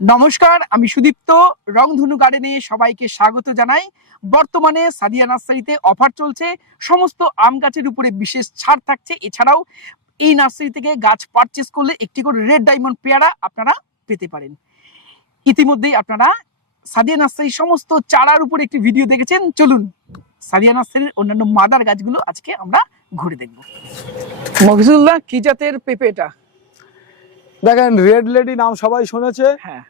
নমস্কার, আমি সুদীপ্ত। রংধনু গার্ডেনে সবাইকে স্বাগত জানাই। বর্তমানে সাদিয়া নার্সারিতে অফার চলছে। সমস্ত আম গাছের উপরে বিশেষ ছাড় থাকছে। এছাড়াও এই নার্সারি থেকে গাছ পারচেস করলে একটি করে রেড ডায়মন্ড পেয়ারা আপনারা পেতে পারেন। ইতিমধ্যেই আপনারা সাদিয়া নার্সারির সমস্ত চারার উপরে একটি ভিডিও দেখেছেন। চলুন সাদিয়া নার্সারির অন্যান্য মাদার গাছগুলো আজকে আমরা ঘুরে দেখব। মফিজুল্লাহ, কি জাতের পেঁপে এটা? দেখেন রেড লেডি নাম সবাই শুনেছে। হ্যাঁ।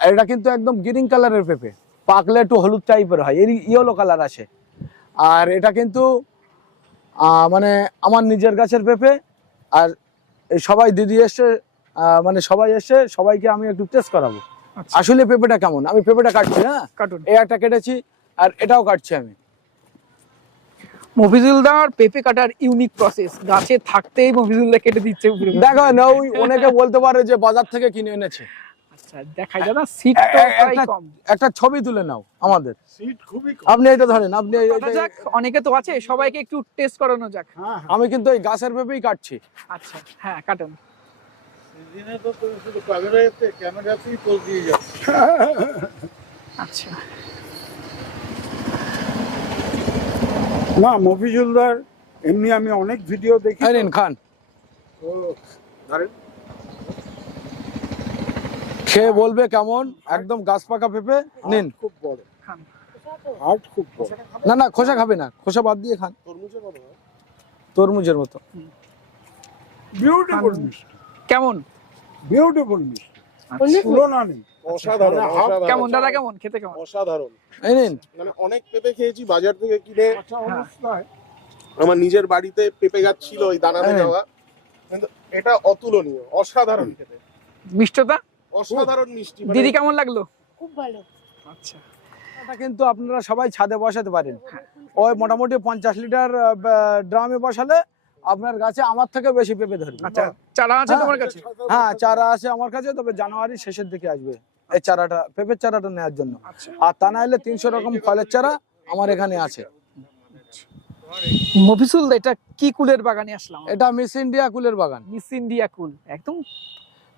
এটা কিন্তু একদম গ্রিন কালারের পেঁপে। পাকলে একটু হলুদ টাইপের হয় এর ইয়েলো কালার আসে। আর এটা কিন্তু মানে আমার নিজের গাছের পেঁপে। আর সবাই দিদি এসে মানে সবাই এসে সবাইকে আমি একটু টেস্ট করাবো। আচ্ছা। আসলে পেঁপেটা কেমন? আমি পেঁপেটা কাটছি হ্যাঁ? এই একটা কেটেছি আর এটাও কাটছি আমি। মফিজুলদার পেঁপে কাটার ইউনিক প্রসেস গাছে থাকতেই মফিজুল্লাহ কেটে দিচ্ছে উপরে দেখো না ওই অনেকে বলতে পারে যে বাজার থেকে কিনে এনেছে। আচ্ছা দেখাই দাদা সিট তো একটা- কম। একটা ছবি তুলে নাও আমাদের। সিট খুবই কম। আপনি এটা ধরেন আপনি যাক অনেকে তো আছে সবাইকে একটু টেস্ট করানো যাক। হ্যাঁ আমি কিন্তু এই গাছের পেঁপেই কাটছি। আচ্ছা হ্যাঁ কাটুন। সিজনে তো তুমি শুধু ক্যামেরাতে ক্যামেরাতেই পোজ দিয়ে যাচ্ছে। আচ্ছা। না মফিজুলদার এমনি আমি অনেক ভিডিও দেখি এই নিন খান। ও খেয়ে বলবে কেমন? একদম গাছ পাকা পেঁপে নিন। খুব বড়। খান। হার্ট খুব বড়। না না খোসা খাবে না খোসা বাদ দিয়ে খান। তরমুজের মতো তরমুজের মতো। বিউটিফুল মিষ্টি। কেমন? বিউটিফুল মিষ্টি। তুলনা নেই। অসাধারণ মানে অসাধারণ। কেমন দাদা কেমন? খেতে কেমন? অসাধারণ। এই নিন। মানে অনেক পেঁপে খেয়েছি বাজার থেকে কিনে। আমার নিজের বাড়িতে পেঁপে গাছ ছিল ওই দানাতে হ্যাঁ। যাওয়া। কিন্তু এটা অতুলনীয় অসাধারণ খেতে। মিষ্টতা? অসাধারণ মিষ্টি মানে দিদি কেমন লাগল? খুব ভালো। আচ্ছা। এটা কিন্তু আপনারা সবাই ছাদে বসাতে পারেন। ওই মোটামুটি পঞ্চাশ লিটার ড্রামে বসালে আপনার গাছে আমার থেকে বেশি পেঁপে ধরবে। আচ্ছা চারা আছে হ্যাঁ। তোমার কাছে? হ্যাঁ চারা আছে আমার কাছে তবে জানুয়ারি শেষের দিকে আসবে। এই চারাটা পেঁপের চারাটা নেওয়ার জন্য। আচ্ছা। আর তা না হলে তিনশো রকম ফলের চারা আমার এখানে আছে। মফিজুল এটা কি কুলের বাগানে আসলাম? এটা মিস ইন্ডিয়া কুলের বাগান। মিস ইন্ডিয়া কুল একদম।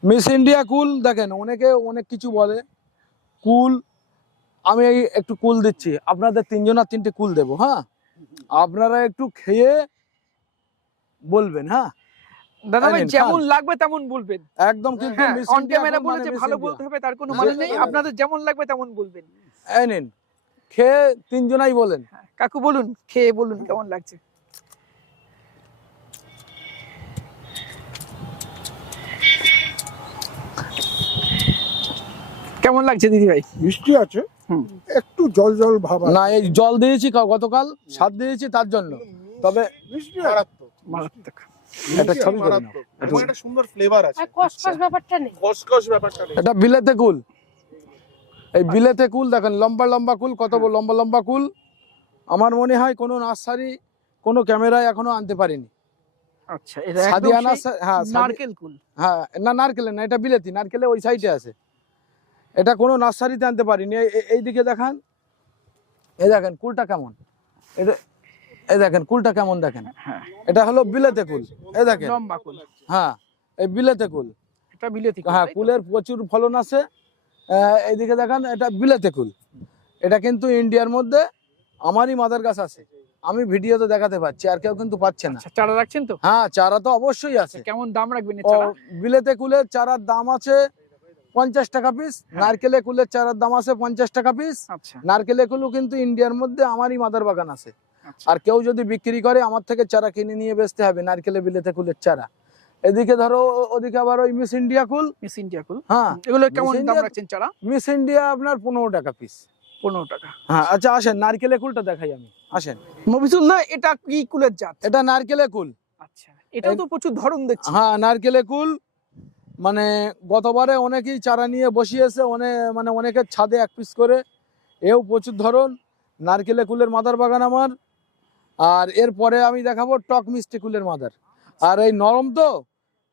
মিস ইন্ডিয়া কুল দেখেন অনেকে অনেক কিছু বলে কুল আমি একটু কুল দিচ্ছি। আপনাদের তিনজনের তিনটে কুল দেবো হ্যাঁ? আপনারা একটু খেয়ে বলবেন হ্যাঁ? দাদা ভাই যেমন লাগবে তেমন বলবেন। একদম কিন্তু অন ক্যামেরা মানে বলেছে ভালো বলতে হবে তার কোনো মানে নেই। আপনাদের যেমন লাগবে তেমন বলবেন। এই নিন খেয়ে তিনজনাই বলেন। হ্যাঁ, কাকু বলুন খেয়ে বলুন কেমন লাগছে? কেমন লাগছে দিদি ভাই মিষ্টি আছে। একটু জল জল ভাব না এই জল দিয়েছি গতকাল স্বাদ দিয়েছি তার জন্য। তবে মিষ্টি মারাত্মক মারাত্মক। একটা ছবি করে নাও। একটা সুন্দর ফ্লেভার আছে। আর কসকস ব্যাপারটা নেই। খসখস ব্যাপারটা নেই। এটা বিলেতে কুল। এই বিলেতে কুল দেখেন লম্বা লম্বা কুল কত লম্বা লম্বা কুল। আমার মনে হয় কোনো নার্সারি কোনো ক্যামেরায় এখনও আনতে পারিনি। আচ্ছা এটা সাদিয়া হ্যাঁ নারকেল কুল। হ্যাঁ না নারকেলের না এটা বিলেতি নারকেলে ওই সাইডে আছে। এটা কোনো নার্সারিতে আনতে পারিনি। এই- এই- এইদিকে দেখান। এই দেখেন কুলটা কেমন? এটা এই দেখেন কুলটা কেমন দেখেন? হ্যাঁ। এটা হলো বিলেতে কুল। এই দেখেন। লম্বা কুল। হ্যাঁ এই বিলেতে কুল। এটা বিলেতি হ্যাঁ? কুলের প্রচুর ফলন আছে। এইদিকে দেখেন এটা বিলেতে কুল। এটা কিন্তু ইন্ডিয়ার মধ্যে আমারই মাদার গাছ আছে। আমি ভিডিওতে দেখাতে পাচ্ছি আর কেউ কিন্তু পাচ্ছে না। আচ্ছা চারা রাখছেন তো? হ্যাঁ চারা তো অবশ্যই আছে। কেমন দাম রাখবেন বিলেতে কুলের চারার দাম আছে পঞ্চাশ টাকা পিস নারকেলে কুলের চারার দাম আছে পঞ্চাশ টাকা পিস আচ্ছা। নারকেলে কুলও কিন্তু ইন্ডিয়ার মধ্যে আমারই মাদার বাগান আছে। আচ্ছা। আর কেউ যদি বিক্রি করে আমার থেকে চারা কিনে নিয়ে বেচতে হবে নারকেলে বিলেতে কুলের চারা। এদিকে ধরো ওদিকে আবার ওই Miss India cool. Miss India cool. হ্যাঁ। এগুলো কেমন দাম রাখছেন চারা? মিস ইন্ডিয়া আপনার পনেরো টাকা পিস পনেরো টাকা। হ্যাঁ আচ্ছা আসেন নারকেলে কুলটা দেখাই আমি। আসেন। মফিজুল্লাহ এটা কি কুলের জাত? এটা নারকেলে কুল। আচ্ছা। এটাও তো প্রচুর ধরন দেখছি। হ্যাঁ নারকেলে কুল। মানে গতবারে অনেকেই চারা নিয়ে বসিয়েছে অনেক মানে অনেকের ছাদে এক পিস করে। এও প্রচুর ধরন। নারকেলে কুলের মাদার বাগান আমার। আর এরপরে আমি দেখাবো টক মিষ্টি কুলের মাদার। আর এই নরম তো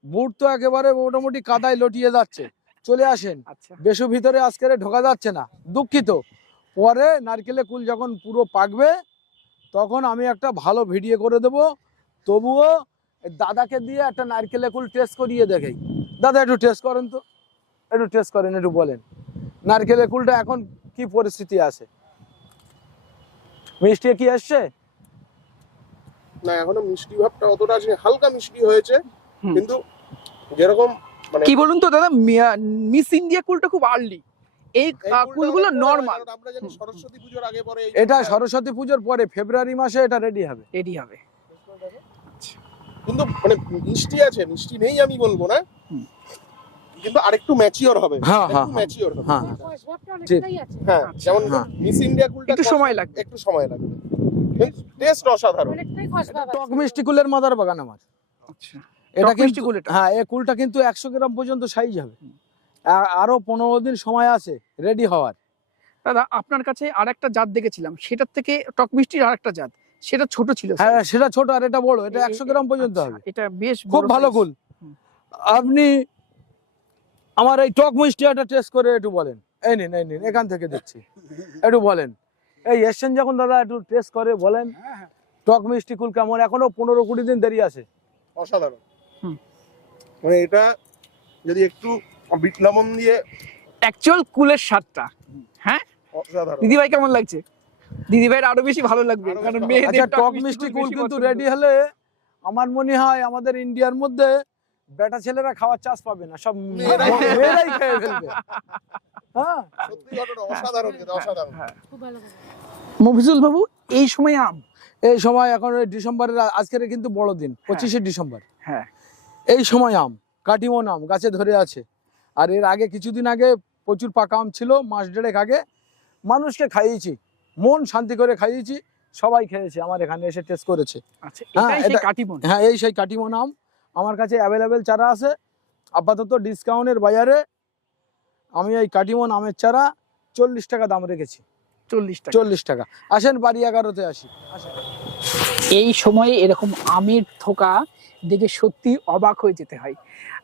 বুট তো একেবারে মোটামুটি কাদায় লটিয়ে যাচ্ছে। চলে আসেন। আচ্ছা। বেশু ভিতরে আজকের ঢোকা যাচ্ছে না। দুঃখিত। পরে নারকেলে কুল যখন পুরো পাকবে তখন আমি একটা ভালো ভিডিও করে দেব। তবুও দাদাকে দিয়ে একটা নারকেলে কুল টেস্ট করিয়ে দেখাই। দাদা একটু টেস্ট করেন তো। একটু টেস্ট করেন একটু বলেন। নারকেলের কুলটা এখন কি পরিস্থিতি আছে? মিষ্টি কি আসছে? না এখনও মিষ্টি ভাবটা অতটা আসেনি হালকা মিষ্টি হয়েছে কিন্তু যেরকম মানে কি বলুন তো দাদা মিস ইন্ডিয়া কুলটা খুব আর্লি। এই কুলগুলো নর্মাল আমরা জানি সরস্বতী পুজোর আগে পরে এটা সরস্বতী পুজোর পরে ফেব্রুয়ারি মাসে এটা রেডি হবে। রেডি হবে। কিন্তু মানে মিষ্টি আছে মিষ্টি নেই আমি বলব না। হুম। কিন্তু আরেকটু ম্যাচিওর হবে হ্যাঁ, হ্যাঁ। ম্যাচিওর হবে। হ্যাঁ। হ্যাঁ আচ্ছা। যেমন হ্যাঁ। মিস ইন্ডিয়া কুলটা একটু সময় লাগবে। একটু সময় লাগবে। টেস্ট অসাধারণ। ভাব টক মিষ্টি কুলের মাদার বাগান আমার। আচ্ছা। এটা মিষ্টি কুল হ্যাঁ এই কুলটা কিন্তু একশো গ্রাম পর্যন্ত সাইজ হবে। আরও পনেরো দিন সময় আছে রেডি হওয়ার। দাদা আপনার কাছে আর একটা জাত দেখেছিলাম সেটার থেকে টক মিষ্টির আর একটা জাত সেটা ছোট ছিল হ্যাঁ সেটা ছোট আর এটা বড় এটা একশো গ্রাম পর্যন্ত আচ্ছা, হবে। এটা বেশ খুব ভালো কুল। আপনি আমার এই টক মিষ্টি একটা টেস্ট করে একটু বলেন। এই নিন এই নিন এখান থেকে দিচ্ছি। একটু বলেন। এই এসছেন যখন দাদা একটু টেস্ট করে বলেন। টক মিষ্টি কুল কেমন? এখনও পনেরো কুড়ি দিন দেরি আছে। অসাধারণ। মানে এটা যদি একটু বিট লবণ দিয়ে অ্যাকচুয়াল কুলের স্বাদটা। হ্যাঁ? অসাধারণ। দিদি ভাই কেমন লাগছে? দিদি ভাইয়ের আরও বেশি ভালো লাগবে কারণ মেয়েদের আচ্ছা টক মিষ্টি কুল কিন্তু রেডি হলে আমার মনে হয় আমাদের ইন্ডিয়ার মধ্যে বেটা ছেলেরা খাওয়ার চাষ পাবে না। সব মেয়েরাই খেয়ে ফেলবে। হ্যাঁ? সত্যি ঘটনা অসাধারণ অসাধারণ। হ্যাঁ। খুব ভালো। মফিজুল বাবু এই সময় আম এই সময় এখন ডিসেম্বরের আজকের কিন্তু বড় দিন পঁচিশে ডিসেম্বর। হ্যাঁ। এই সময় আম কাটিমন আম গাছে ধরে আছে। আর এর আগে কিছুদিন আগে প্রচুর পাকা আম ছিল মাস দেড়েক আগে। মানুষকে খাইয়েছি মন শান্তি করে খাইয়েছি সবাই খেয়েছে আমার এখানে এসে টেস্ট করেছে। আচ্ছা হ্যাঁ, হ্যাঁ এই সেই কাটিমন আম আমার কাছে অ্যাভেলেবেল চারা আছে। আপাতত ডিসকাউন্টের বাজারে আমি এই কাটিমন আমের চারা চল্লিশ টাকা দাম রেখেছি। চল্লিশ টাকা। চল্লিশ টাকা। আসেন বাড়ি এগারোতে আসি। আসেন এই সময়ে এরকম আমের থোকা দেখে সত্যি অবাক হয়ে যেতে হয়।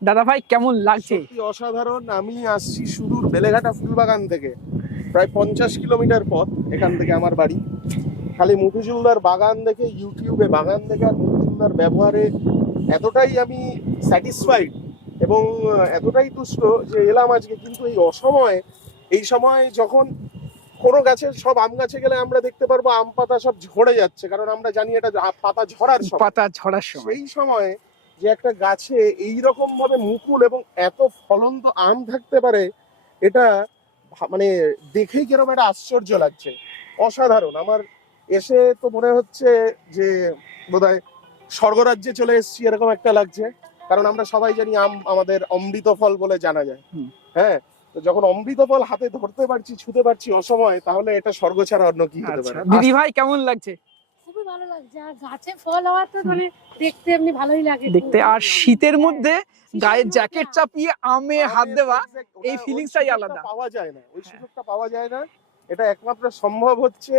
দাদা ভাই কেমন লাগছে? অসাধারণ। আমি আসছি সুদূর বেলেঘাটা ফুলবাগান থেকে। প্রায় পঞ্চাশ কিলোমিটার পথ এখান থেকে আমার বাড়ি। খালি মফিজুলদার বাগান দেখে ইউটিউবে বাগান দেখে আর মফিজুলদার ব্যবহারে এতটাই আমি স্যাটিসফাইড এবং এতটাই তুষ্ট যে এলাম আজকে। কিন্তু এই অসময়ে এই সময় যখন কোনো গাছে সব আম গাছে গেলে আমরা দেখতে পারব আম পাতা সব ঝরে যাচ্ছে কারণ আমরা জানি এটা পাতা ঝরার সময়। পাতা ঝরার সময়। সেই সময় যে একটা গাছে এই রকম ভাবে মুকুল এবং এত ফলন্ত আম থাকতে পারে এটা মানে দেখেই কীরকম একটা আশ্চর্য লাগছে। অসাধারণ। আমার এসে তো মনে হচ্ছে যে বোধহয় স্বর্গরাজ্যে চলে এসেছি এরকম একটা লাগছে। কারণ আমরা সবাই জানি আম আমাদের অমৃত ফল বলে জানা যায়। হ্যাঁ তো যখন অমৃত ফল হাতে ধরতে পারছি ছুতে পারছি অসময় তাহলে এটা স্বর্গ ছাড়া অন্য কি হতে আচ্ছা। পারে দিদি ভাই কেমন লাগছে? খুবই ভালো লাগছে। আর গাছে ফল হওয়া তো মানে দেখতে এমনি ভালোই লাগে। দেখতে। আর শীতের মধ্যে গায়ে জ্যাকেট চাপিয়ে আমে হাত দেওয়া এই ওই feelingsটাই আলাদা। পাওয়া যায় না ওই হ্যাঁ। সুযোগটা পাওয়া যায় না। এটা একমাত্র সম্ভব হচ্ছে।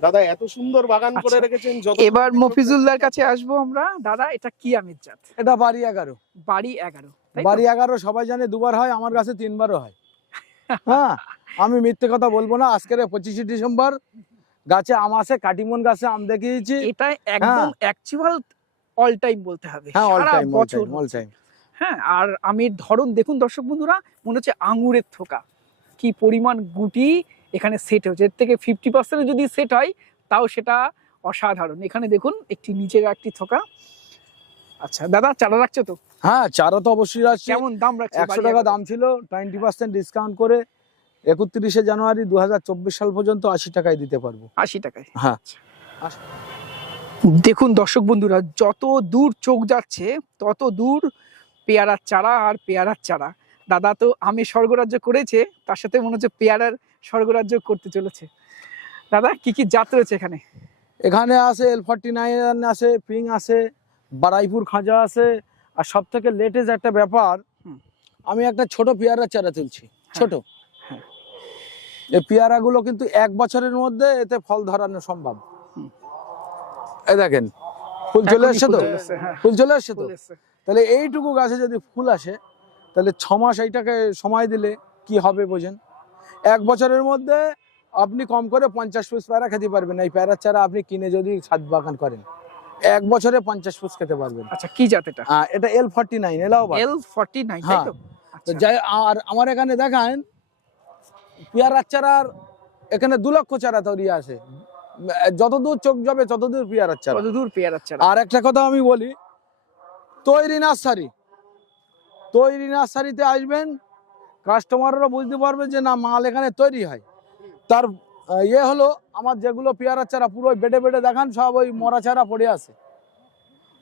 দাদা এত সুন্দর বাগান করে আচ্ছা, রেখেছেন যত এবার মফিজুল্লার কাছে আসব আমরা। দাদা এটা কি আমের জাত? এটা বাড়ি এগারো। বাড়ি এগারো বাড়ি এগারো সবাই জানে দুবার হয় আমার কাছে তিনবারও হয়। হ্যাঁ আমি মিথ্যে কথা বলব না। আজকের পঁচিশে ডিসেম্বর গাছে আম আছে কাটিমন গাছে আম দেখিয়েছি। এটা একদম অ্যাকচুয়াল অল টাইম বলতে হবে। হ্যাঁ অল টাইম অল টাইম হ্যাঁ আর আমের ধরন দেখুন দর্শক বন্ধুরা মনে হচ্ছে আঙুরের থোকা। কি পরিমাণ গুটি এখানে সেট হচ্ছে এর থেকে ফিফটি পার্সেন্ট যদি সেট হয় তাও সেটা অসাধারণ। এখানে দেখুন একটি নিচের একটি থোকা। আচ্ছা দাদা চারা রাখছো তো? হ্যাঁ চারা তো অবশ্যই রাখছি। কেমন দাম রাখছো একশো টাকা দাম ছিল টোয়েন্টি পার্সেন্ট ডিসকাউন্ট করে একত্রিশে জানুয়ারি দু হাজার চব্বিশ সাল পর্যন্ত আশি টাকায় দিতে পারব। আশি টাকায়? হ্যাঁ। দেখুন দর্শক বন্ধুরা যত দূর চোখ যাচ্ছে তত দূর পেয়ারার চারা আর পেয়ারার চারা। দাদা তো আমি স্বর্গরাজ্য করেছে তার সাথে মনে হচ্ছে পেয়ারার স্বর্গরাজ্য করতে চলেছে। দাদা কি কি জাত রয়েছে এখানে? এখানে আছে এল ফর্টি নাইন আছে পিং আছে বারাইপুর খাঁজা আছে আর সব থেকে লেটেস্ট একটা ব্যাপার আমি একটা ছোট পেয়ারা চারা তুলছি ছোট। হ্যাঁ। এই পেয়ারাগুলো কিন্তু এক বছরের মধ্যে এতে ফল ধরানো সম্ভব। এই দেখেন ফুল চলে এসছে তো? ফুল চলে হ্যাঁ, এসছে তো? তাহলে এইটুকু গাছে যদি ফুল আসে তাহলে ছ মাস এইটাকে সময় দিলে কি হবে বোঝেন? এক বছরের মধ্যে আপনি কম করে পঞ্চাশ পিস প্যারা খেতে পারবেন। এই প্যারার চারা আপনি কিনে যদি ছাদ বাগান করেন। এক বছরে পঞ্চাশ পিস খেতে পারবেন। আচ্ছা কি জাত এটা এটা এল ফর্টি নাইন এলাও এল ফর্টি নাইন যাই আর আমার এখানে দেখান পেয়ারার চারার এখানে দু লক্ষ চারা তৈরি আছে। যতদূর চোখ যাবে ততদূর পেয়ারার চারা। কতদূর পেয়ারার চারা। আর একটা কথা আমি বলি তৈরি নার্সারি। তৈরি নার্সারিতে আসবেন কাস্টমাররা বুঝতে পারবে যে না মাল এখানে তৈরি হয়। তার ইয়ে হলো আমার যেগুলো পেয়ারার চারা পুরো বেডে বেডে দেখান সব ওই মরা চারা পড়ে আছে।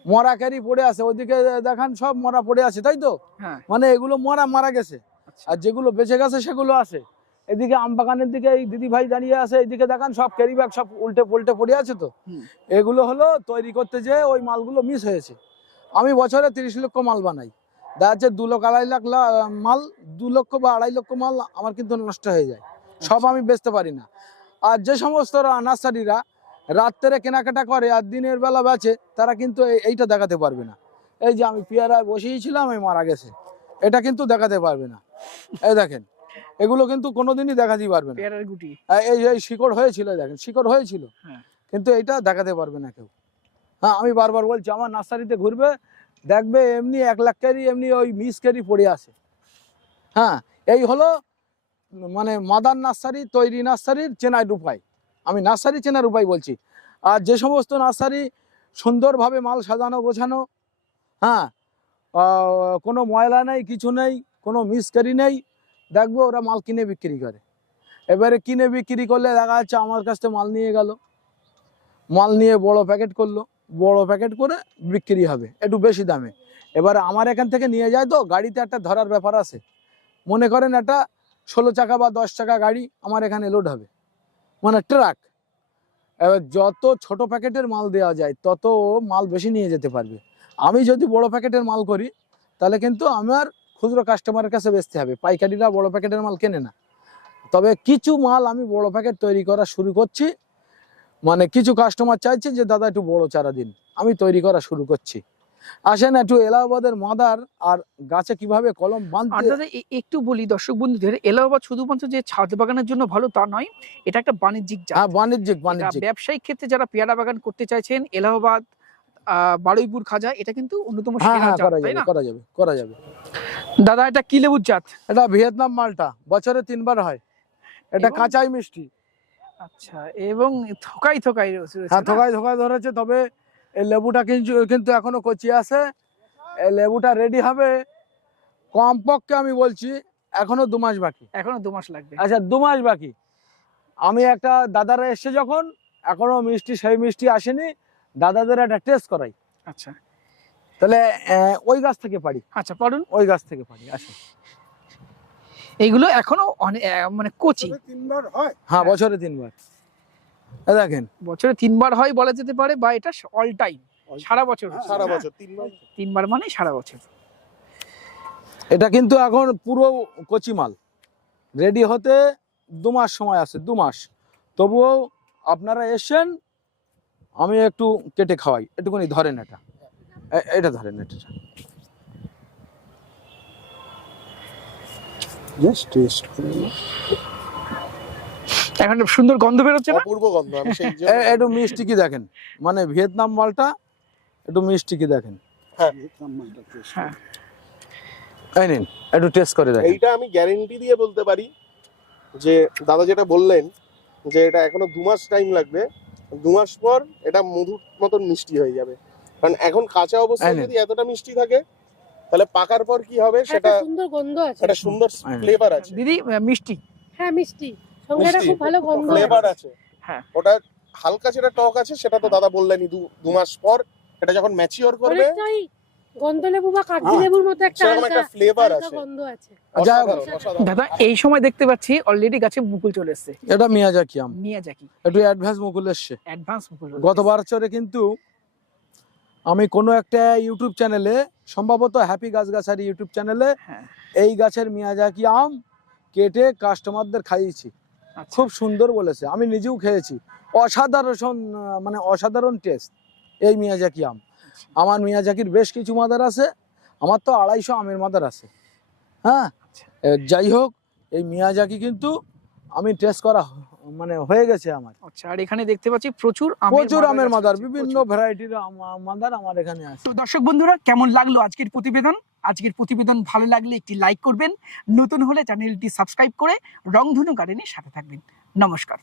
মরা ক্যারি পড়ে আছে ওইদিকে দেখান সব মরা পড়ে আছে তাই তো? হ্যাঁ। মানে এগুলো মরা মারা গেছে। আচ্ছা। আর যেগুলো বেঁচে গেছে সেগুলো আছে। এদিকে আম বাগানের দিকে এই দিদি ভাই দাঁড়িয়ে আছে এইদিকে দেখান সব ক্যারি ব্যাগ সব উল্টে পুল্টে পড়ে আছে তো? এগুলো হলো তৈরি করতে যে ওই মালগুলো মিস হয়েছে। আমি বছরে তিরিশ লক্ষ মাল বানাই। দেখা যাচ্ছে দু লক্ষ আড়াই লাখ মাল দু লক্ষ বা আড়াই লক্ষ মাল আমার কিন্তু নষ্ট হয়ে যায়। সব আমি বেচতে পারি না। আর যে সমস্ত নার্সারিরা রাত্রে কেনাকাটা করে আর দিনের বেলা বেচে তারা কিন্তু এই- এইটা দেখাতে পারবে না। এই যে আমি পেয়ারায় বসিয়েছিলাম আমি মারা গেছে। এটা কিন্তু দেখাতে পারবে না। এই দেখেন এগুলো কিন্তু কোনোদিনই দেখাতেই পারবে না। পেয়ারার গুটি। এই এই শিকড় হয়েছিল দেখেন শিকড় হয়েছিল। হ্যাঁ। কিন্তু এটা দেখাতে পারবে না কেউ। হ্যাঁ আমি বারবার বলছি আমার নার্সারিতে ঘুরবে দেখবে এমনি এক লাখ ক্যারি এমনি ওই মিস ক্যারি পড়ে আছে। হ্যাঁ এই হলো মানে মাদার নার্সারি, তৈরি নার্সারির চেনার উপায় আমি নার্সারি চেনার উপায় বলছি। আর যে সমস্ত নার্সারি সুন্দরভাবে মাল সাজানো, গোছানো হ্যাঁ কোনো ময়লা নেই, কিছু নেই, কোনো মিসকারি নেই, দেখব ওরা মাল কিনে বিক্রি করে। এবারে কিনে বিক্রি করলে দেখা যাচ্ছে আমার কাছ থেকে মাল নিয়ে গেল। মাল নিয়ে বড় প্যাকেট করল। বড় প্যাকেট করে বিক্রি হবে, একটু বেশি দামে। এবারে আমার এখান থেকে নিয়ে যায় তো, গাড়িতে একটা ধরার ব্যাপার আছে। মনে করেন একটা ষোলো চাকা বা দশ চাকা গাড়ি আমার এখানে লোড হবে। মানে ট্রাক এবার যত ছোট প্যাকেটের মাল দেওয়া যায়, তত মাল বেশি নিয়ে যেতে পারবে। আমি যদি বড় প্যাকেটের মাল করি, তাহলে কিন্তু আমার খুচরো কাস্টমারের কাছে বেচতে হবে। পাইকারিরা বড় প্যাকেটের মাল কেনে না। তবে কিছু মাল আমি বড় প্যাকেট তৈরি করা শুরু করছি। মানে কিছু কাস্টমার চাইছে যে, দাদা, একটু বড় চারা দিন। আমি তৈরি করা শুরু করছি। আসেন একটু এলাহাবাদের মাদার আর গাছে কীভাবে কলম বাঁধতে দাদা একটু বলি দর্শক বন্ধুদের এলাহাবাদ শুধুমাত্র যে ছাদ বাগানের জন্য ভালো তা নয় এটা একটা বাণিজ্যিক হ্যাঁ বাণিজ্যিক বাণিজ্যিক। ব্যবসায়িক ক্ষেত্রে যারা পেয়ারা বাগান করতে চাইছেন এলাহাবাদ বারুইপুর খাজা এটা কিন্তু অন্যতম হ্যাঁ সেরা হ্যাঁ জাত করা যাবে না? করা যাবে করা যাবে। দাদা এটা কি লেবুর জাত? এটা ভিয়েতনাম মালটা বছরে তিনবার হয়। এটা কাঁচাই মিষ্টি। আচ্ছা এবং থোকাই থোকাই হ্যাঁ না? থোকায় থোকায় ধরেছে তবে এই লেবুটা কিন্তু কিন্তু এখনও কচি আছে। এই লেবুটা রেডি হবে। কমপক্ষে আমি বলছি এখনও দু মাস বাকি। এখনও দু মাস লাগবে। আচ্ছা দু মাস বাকি। আমি একটা দাদারা এসছে যখন এখনও মিষ্টি সেই মিষ্টি আসেনি। দাদাদের একটা টেস্ট করাই। আচ্ছা। তাহলে ওই গাছ থেকে পারি। আচ্ছা পারুন ওই গাছ থেকে পারি আচ্ছা এইগুলো এখনও অনেক মানে কচি? তিনবার হয়। হ্যাঁ বছরে তিনবার। দেখেন। বছরে তিনবার হয় বলা যেতে পারে বা এটা অল টাইম সারা বছর সারা? বছর তিনবার। তিনবার মানে সারা বছর। এটা কিন্তু এখন পুরো কচি মাল রেডি হতে দু মাস সময় আছে দু মাস। তবুও আপনারা এসেন আমি একটু কেটে খাওয়াই একটুখানি ধরেন এটা। এটা ধরেন এটা। জাস্ট টেস্ট এখন সুন্দর গন্ধ বেরোচ্ছে না? অপূর্ব গন্ধ আমি সেই একটু মিষ্টি কি দেখেন? মানে ভিয়েতনাম মালটা একটু মিষ্টি কি দেখেন? হ্যাঁ। এই নিন একটু টেস্ট করে দেখেন। এইটা আমি গ্যারেন্টি দিয়ে বলতে পারি যে দাদা যেটা বললেন যে এটা এখনও দু মাস টাইম লাগবে। দু মাস পর এটা মধুর মতন মিষ্টি হয়ে যাবে। কারণ এখন কাঁচা অবস্থায় যদি এতটা মিষ্টি থাকে তাহলে পাকার পর কি হবে? সেটা সুন্দর গন্ধ আছে। একটা সুন্দর ফ্লেভার আছে। দিদি মিষ্টি। হ্যাঁ মিষ্টি। সঙ্গে একটা খুব ভালো গন্ধ ফ্লেভার আছে। হ্যাঁ। ওটা হালকা যেটা টক আছে সেটা তো দাদা বললেনই দু দু মাস পর। এটা যখন ম্যাচিওর করবে অনেকটাই গন্ধ লেবু বা কাগজি লেবুর মতো একটা ফ্লেভার আছে। গন্ধ আছে। দাদা এই সময় দেখতে পাচ্ছি অলরেডি গাছে মুকুল চলে এসছে। এটা মিয়াজাকি আম। মিয়াজাকি। একটু অ্যাডভান্স মুকুল এসছে। অ্যাডভান্স মুকুল গত। বছরে কিন্তু আমি কোনো একটা ইউটিউব চ্যানেলে সম্ভবত হ্যাপি গাছগাছারি ইউটিউব চ্যানেলে এই গাছের মিয়াজাকি আম কেটে কাস্টমারদের খাইয়েছি। খুব সুন্দর বলেছে। আমি নিজেও খেয়েছি। অসাধারণ মানে অসাধারণ টেস্ট এই মিয়াজাকি আম। আমার মিয়াজাকির বেশ কিছু মাদার আছে। আমার তো আড়াইশো আমের মাদার আছে। হ্যাঁ? আচ্ছা। যাই হোক এই মিয়াজাকি কিন্তু আমি টেস্ট করা মানে হয়ে গেছে আমার। আচ্ছা আর এখানে দেখতে পাচ্ছি প্রচুর প্রচুর আমের মাদার বিভিন্ন। ভ্যারাইটির মাদার আমার এখানে আছে। তো দর্শক বন্ধুরা কেমন লাগল আজকের প্রতিবেদন? আজকের প্রতিবেদন ভালো লাগলে একটি লাইক করবেন। নতুন হলে চ্যানেলটি সাবস্ক্রাইব করে রংধনু গার্ডেনের সাথে থাকবেন। নমস্কার।